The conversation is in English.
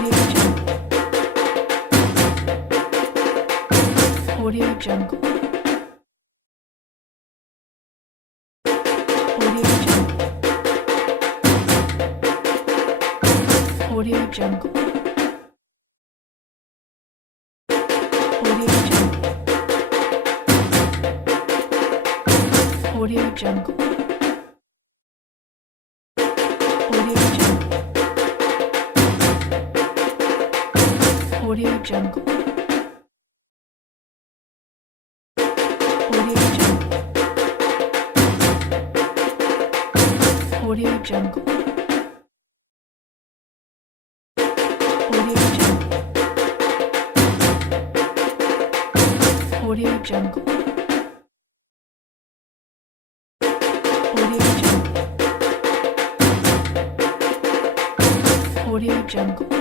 Audio Jungle. Audio Jungle. Audio Jungle. Audio Jungle. Audio Jungle. Audio Jungle. Audio Jungle. Audio Jungle. Audio Jungle. Audio Jungle. Audio Jungle. Audio Jungle. Audio Jungle.